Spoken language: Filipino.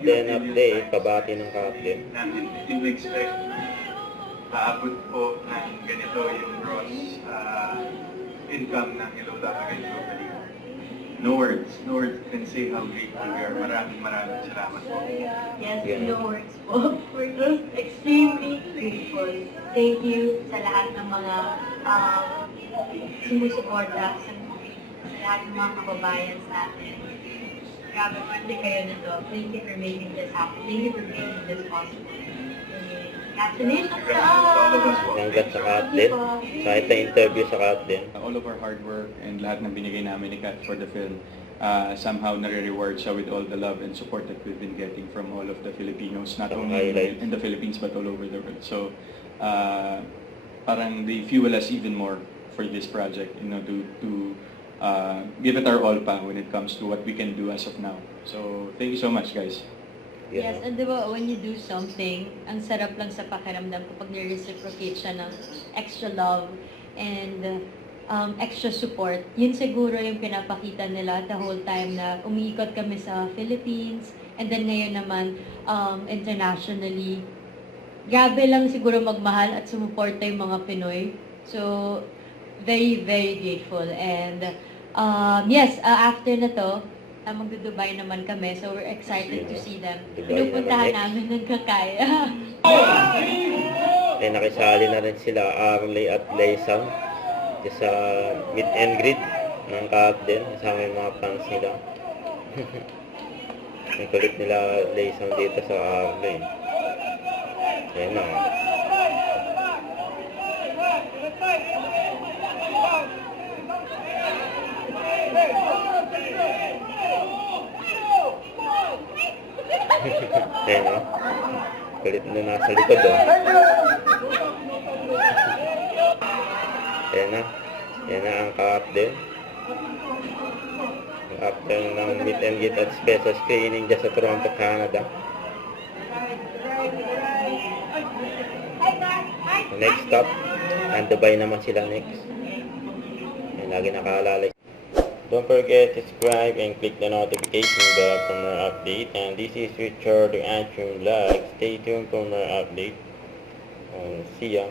Captain update, pabati ng Captain. Hindi expect aabot po ng ganito yung gross income ng Hello Love Again Globally. No words can say how grateful we are. Maraming salamat po. Yes, no words po. We're just extremely grateful. Thank you sa lahat ng mga sumusuporta, sa lahat ng mga kababayan natin. Grabe, pwede kayo nito. Thank you for making this happen. Thank you for making this possible. Congratulations sa us! Congrats sa Captain. Kahit na interview sa Captain. All of our hard work and lahat ng binigay namin ni Kat for the film, somehow nare-reward siya with all the love and support that we've been getting from all of the Filipinos, not only in the Philippines but all over the world. So, parang they fuel us even more for this project, you know, to give it our all pa when it comes to what we can do as of now. So, thank you so much, guys. Yes, and diba, when you do something, ang sarap lang sa pakiramdam kapag nire-reciprocate siya ng extra love and extra support. Yun siguro yung pinapakita nila the whole time na umiikot kami sa Philippines and then ngayon naman internationally. Grabe lang siguro magmahal at sumuporta yung mga Pinoy. So, very, very grateful. And yes, after na to, magdo-Dubai naman kami, so we're excited to see them. Pinupuntahan namin ng kakaya. Nakisali na rin sila Arley at Laysam sa meet and greet ng Captain, kasama yung mga fans nila. Ang kulit nila Laysam dito sa Arley. Ayan na. Ayan o. Kulit na nasa likod o. Ayan na. Ayan na ang Captain. After ng meet and greet at special screening dyan sa Toronto, Canada. Next stop, and Dubai naman sila next. Ayan, lagi nakaalala. Don't forget to subscribe and click the notification bell for more update. And this is Richard, the Action Vlog. Stay tuned for more update. See ya.